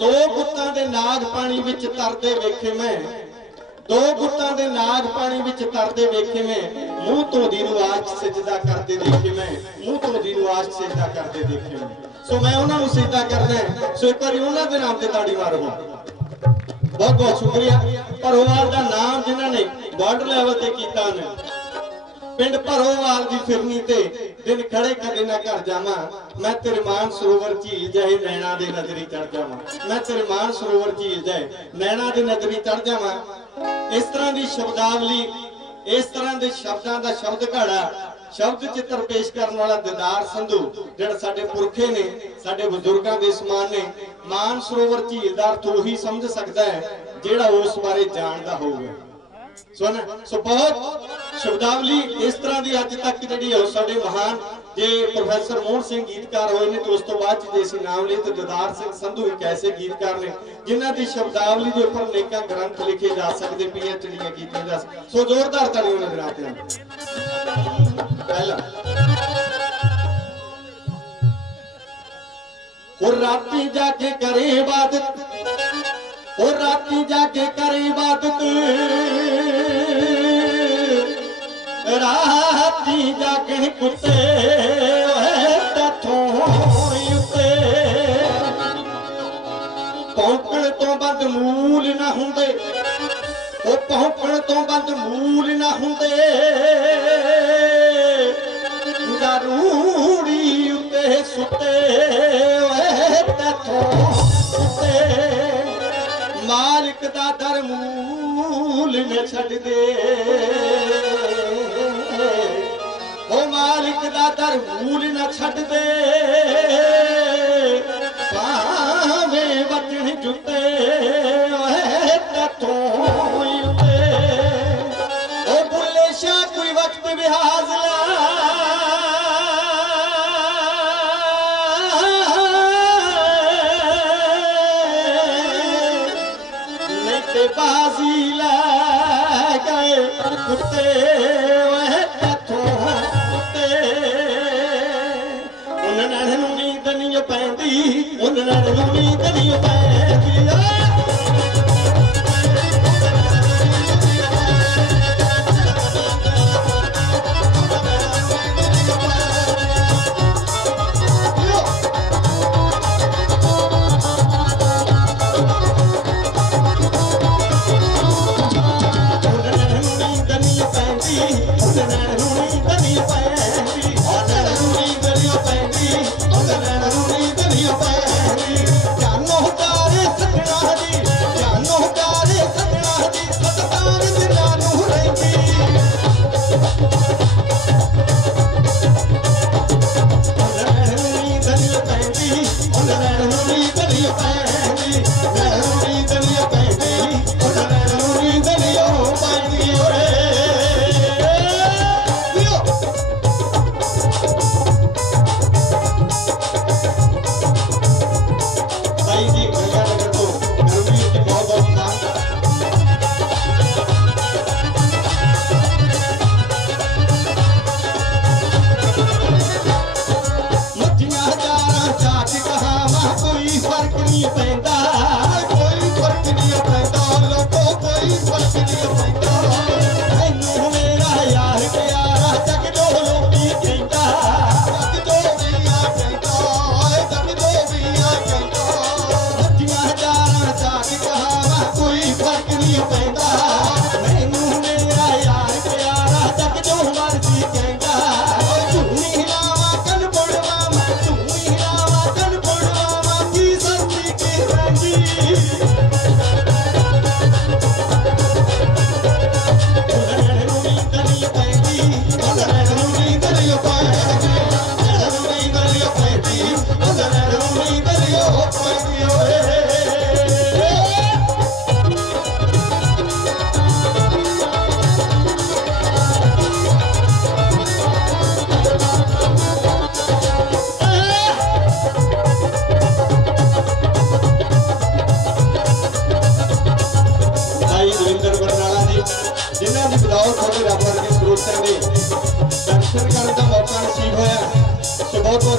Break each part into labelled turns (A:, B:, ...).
A: ਦੋ ਗੁੱਤਾਂ ਦੇ ਨਾਗ ਪਾਣੀ ਵਿੱਚ ਤਰਦੇ ਵੇਖੇ ਮੈਂ। ਦੋ ਗੁੱਤਾਂ ਦੇ ਨਾਗ ਪਾਣੀ ਵਿੱਚ ਤਰਦੇ ਵੇਖੇ ਮੈਂ। ਮੂੰਹ ਧੋਦੀ ਨੂੰ ਆਜ ਸਜਦਾ ਕਰਦੇ ਦੇਖੇ ਮੈਂ। ਮੂੰਹ ਧੋਦੀ ਨੂੰ ਆਜ ਸਜਦਾ ਕਰਦੇ ਦੇਖੇ ਮੈਂ। ਸੋ ਮੈਂ ਉਹਨਾਂ ਨੂੰ ਸਜਦਾ ਕਰਨਾ ਸੋ ਇੱਕ ਵਾਰੀ ਉਹਨਾਂ ਦੇ ਨਾਮ ਤੇ ਤਾੜੀ ਮਾਰੋ। ਬਹੁਤ ਬਹੁਤ ਸ਼ੁਕਰੀਆ ਪਰਿਵਾਰ ਦਾ ਨਾਮ ਜਿਨ੍ਹਾਂ ਨੇ ਬਾਰਡਰ ਲੈਵਲ ਤੇ ਕੀਤਾ ਨੇ ਪਿੰਡ ਭਰੋਵਾਲ ਦੀ ਫਿਰਨੀ ਤੇ ਦਿਨ ਖੜੇ ਕਦੇ ਨਾ ਘਰ ਜਾਵਾਂ। ਮੈਂ ਤੇਰੇ ਮਾਨ ਸਰੋਵਰ ਝੀਲ ਜਾਏ, ਨੈਣਾ ਦੇ ਨਜ਼ਰੀ ਚੜ ਜਾਵਾਂ। ਮੈਂ ਤੇਰੇ ਮਾਨ ਸਰੋਵਰ ਝੀਲ ਜਾਏ, ਨੈਣਾ ਦੇ ਨਜ਼ਰੀ ਚੜ ਜਾਵਾਂ। ਇਸ ਤਰ੍ਹਾਂ ਦੀ ਸ਼ਬਦਾਵਲੀ, ਇਸ ਤਰ੍ਹਾਂ ਦੇ ਸ਼ਬਦਾਂ ਦਾ ਸ਼ਬਦ ਘਾੜਾ, ਸ਼ਬਦ ਚਿੱਤਰ ਪੇਸ਼ ਕਰਨ ਵਾਲਾ ਦਿਦਾਰ ਸੰਧੂ, ਜਿਹੜਾ ਸਾਡੇ ਪੁਰਖੇ ਨੇ, ਸਾਡੇ ਬਜ਼ੁਰਗਾਂ ਦੇ ਸਮਾਨ ਨੇ, ਮਾਨ ਸਰੋਵਰ ਝੀਲ ਦਾ ਅਰਥ ਉਹੀ ਸਮਝ ਸਕਦਾ ਹੈ, ਜਿਹੜਾ ਉਸ ਬਾਰੇ ਜਾਣਦਾ ਹੋਊਗਾ ਸੋ ਸੋ ਬਹੁਤ ਸ਼ਬਦਾਵਲੀ ਇਸ ਤਰ੍ਹਾਂ ਦੀ ਅੱਜ ਤੱਕ ਜਿਹੜੀ ਹੈ ਸਾਡੇ ਮਹਾਨ ਜੇ ਪ੍ਰੋਫੈਸਰ ਮੋਹਨ ਸਿੰਘ ਗੀਤਕਾਰ ਹੋਏ ਨੇ ਤੇ ਉਸ ਤੋਂ ਬਾਅਦ ਜੇ ਅਸੀਂ ਨਾਮ ਲਈਏ ਤੇ ਦਦਾਰ ਸਿੰਘ ਸੰਧੂ ਇੱਕ ਐਸੇ ਗੀਤਕਾਰ ਨੇ ਜਿਨ੍ਹਾਂ ਦੀ ਸ਼ਬਦਾਵਲੀ ਦੇ ਉੱਪਰ ਅਨੇਕਾਂ ਗ੍ਰੰਥ ਲਿਖੇ ਜਾ ਸਕਦੇ, ਪੀਐਚਡੀਆਂ ਕੀਤੀਆਂ ਜਾ ਸਕਦੀਆਂ। ਸੋ ਜ਼ੋਰਦਾਰ ਤਾੜੀਆਂ ਉਹਨਾਂ ਦੇ ਨਾਂ ਤੇ ਪਹਿਲਾ ਉਹ ਰਾਤੀ ਜਾ ਕੇ ਕਰੇ ਇਬਾਦਤ ਉਹ ਰਾਤੀ ਜਾਗ ਕਰ ਇਬਾਦਤ ਰਾਤੀ ਜਾਗ ਕੇ ਕੁੱਤੇ ਓਏ ਤਥੋਂ ਉੱਤੇ। ਪੌਂਕਣ ਤੋਂ ਬੰਦ ਮੂਲ ਨਾ ਹੁੰਦੇ। ਉਹ ਪੌਂਕਣ ਤੋਂ ਬੰਦ ਮੂਲ ਨਾ ਹੁੰਦੇ। ਰੂੜੀ ਉੱਤੇ ਸੁੱਤੇ ਓਏ ਤਥੋਂ مالڪ نه ڇڏي او مالڪل نه ڇڏي او وچن جتي الي وقت وقت واز پائيندي هن ۾ ڪڏهن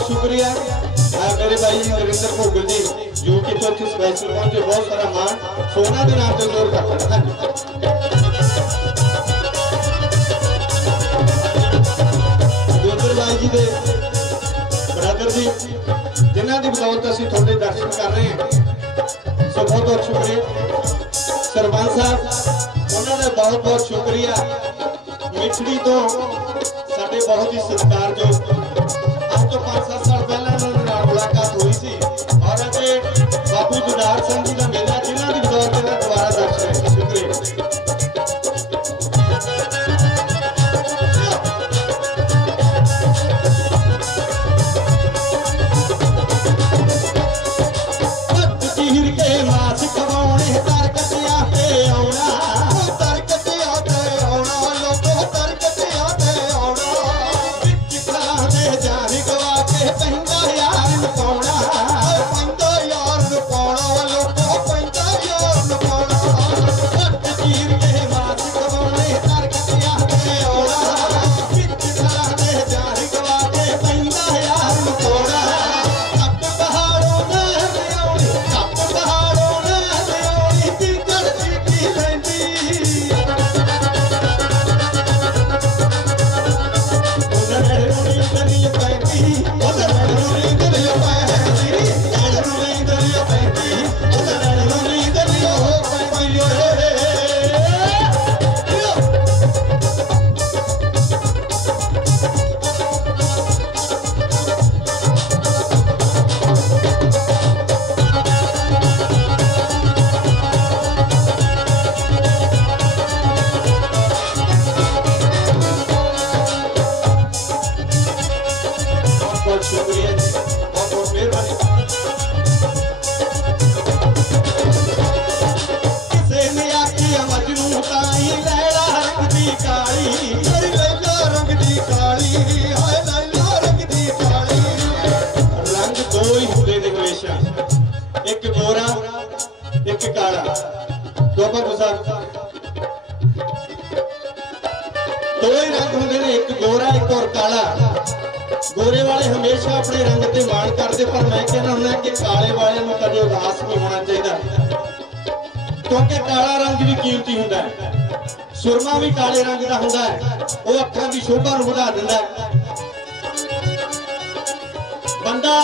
A: ਮੌਕਾ ਨਸੀਬ ਹੋਇਆ ਸੋ ਬਹੁਤ ਬਹੁਤ ਸ਼ੁਕਰੀਆ ਆ ਮੇਰੇ ਭਾਈ ਨਰਿੰਦਰ ਭੋਗਲ ਜੀ ਜੂ ਕੇ ਤੋਂ ਇੱਥੇ ਸਪੈਸ਼ਲ ਪਹੁੰਚੇ ਬਹੁਤ ਸਾਰਾ ਮਾਣ ਸੋ ਉਹਨਾਂ ਦੇ ਨਾਮ ਤੇ ਜ਼ੋਰ ਕਰਦਾ ਹਾਂਜੀ ਗੁਰਦਰ ਬਾਈ ਜੀ ਦੇ ਬ੍ਰਦਰ ਜੀ ਜਿਨ੍ਹਾਂ ਦੀ ਬਦੌਲਤ ਅਸੀਂ ਤੁਹਾਡੇ ਦਰਸ਼ਨ ਕਰ ਰਹੇ ਹਾਂ ਸੋ ਬਹੁਤ ਬਹੁਤ ਸ਼ੁਕਰੀਆ ਸਰਪੰਚ ਸਾਹਿਬ ਉਹਨਾਂ दार संगीत ਇੱਕ ਕਾਲਾ ਦੋਪਾ ਦੋ ਹੀ ਰੰਗ ਹੁੰਦੇ ਨੇ, ਇੱਕ ਗੋਰਾ, ਇੱਕ ਔਰ ਕਾਲਾ। ਗੋਰੇ ਵਾਲੇ ਹਮੇਸ਼ਾ ਆਪਣੇ ਰੰਗ ਤੇ ਮਾਣ ਕਰਦੇ, ਪਰ ਮੈਂ ਕਹਿੰਦਾ ਹੁੰਦਾ ਕਿ ਕਾਲੇ ਵਾਲਿਆਂ ਨੂੰ ਕਦੇ ਉਦਾਸ ਨਹੀਂ ਹੋਣਾ ਚਾਹੀਦਾ। ਕਿਉਂਕਿ ਕਾਲਾ ਰੰਗ ਵੀ ਕੀਮਤੀ ਹੁੰਦਾ ਹੈ। ਸੁਰਮਾ ਵੀ ਕਾਲੇ ਰੰਗ ਦਾ ਹੁੰਦਾ ਹੈ। ਉਹ ਅੱਖਾਂ ਦੀ ਸ਼ੋਭਾ ਨੂੰ ਵਧਾ ਦਿੰਦਾ ਹੈ। ਬੰਦਾ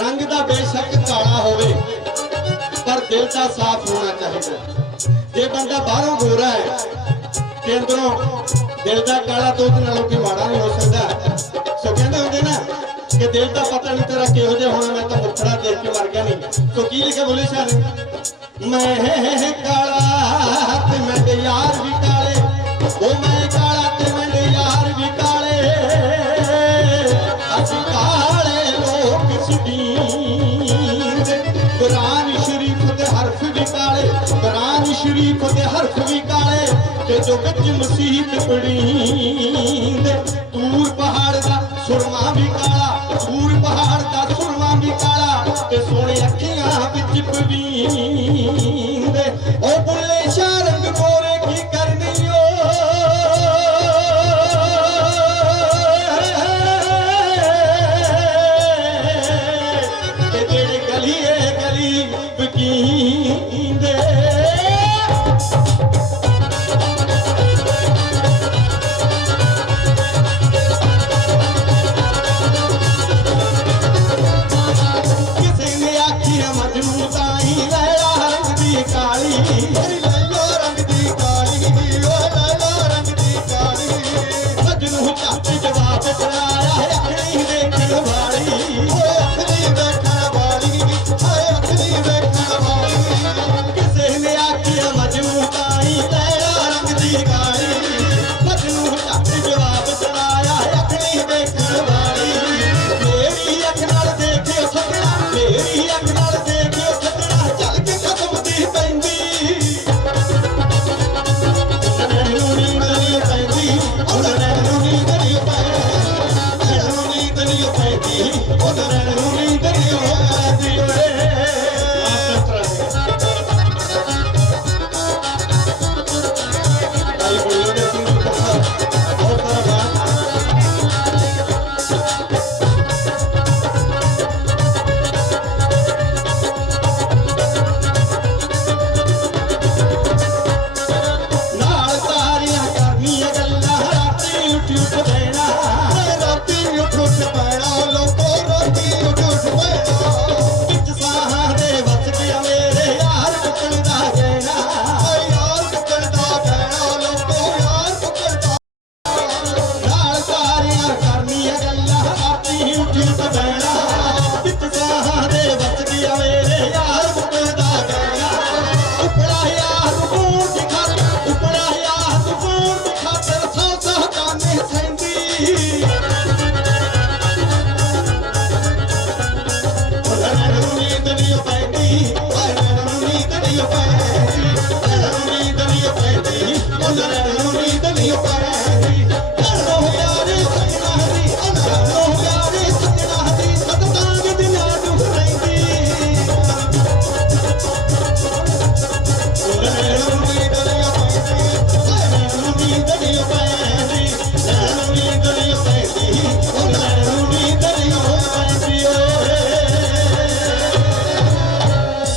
A: ਰੰਗ ਦਾ ਬੇਸ਼ੱਕ ਕਾਲਾ ਹੋਵੇ। ਦਿਲ ਦਾ ਸਾਫ਼ ਹੋਣਾ ਚਾਹੀਦਾ। ਜੇ ਬੰਦਾ ਬਾਹਰੋਂ ਗੋਰਾ ਹੈ, ਤੇ ਅੰਦਰੋਂ ਦਿਲ ਦਾ ਕਾਲਾ ਦੁੱਧ ਨਾਲੋਂ ਕੋਈ ਮਾੜਾ ਨਹੀਂ ਹੋ ਸਕਦਾ। ਸੋ ਕਹਿੰਦੇ ਹੁੰਦੇ ਨਾ ਕਿ ਦਿਲ ਦਾ ਪਤਾ ਨਹੀਂ ਤੇਰਾ ਕਿਹੋ ਜਿਹਾ ਹੋਣਾ, ਮੈਂ ਤਾਂ ਮੁੱਖੜਾ ਦੇਖ ਕੇ ਮਰ ਗਿਆ ਨਹੀਂ। ਸੋ ਕੀ ਲਿਖਿਆ ਬੋਲੇ ਸ਼ਾਹ ਨੇ? ਮੈਂ ਕਾਲਾ ਤੇ ਮੇਰੇ ਯਾਰ ਵੀ ਵਿੱਚ ਮਸੀਤ ਪੜੀਂਦੇ। ਤੂਰ ਪਹਾੜ ਦਾ ਸੁਰਮਾ ਵੀ ਕਾਲਾ, ਤੂਰ ਪਹਾੜ ਦਾ ਸੁਰਮਾ ਵੀ ਕਾਲਾ, ਤੇ ਸੋਹਣੇ ਅੱਖੀਆਂ ਵਿੱਚ ਪਵੀਂਦੇ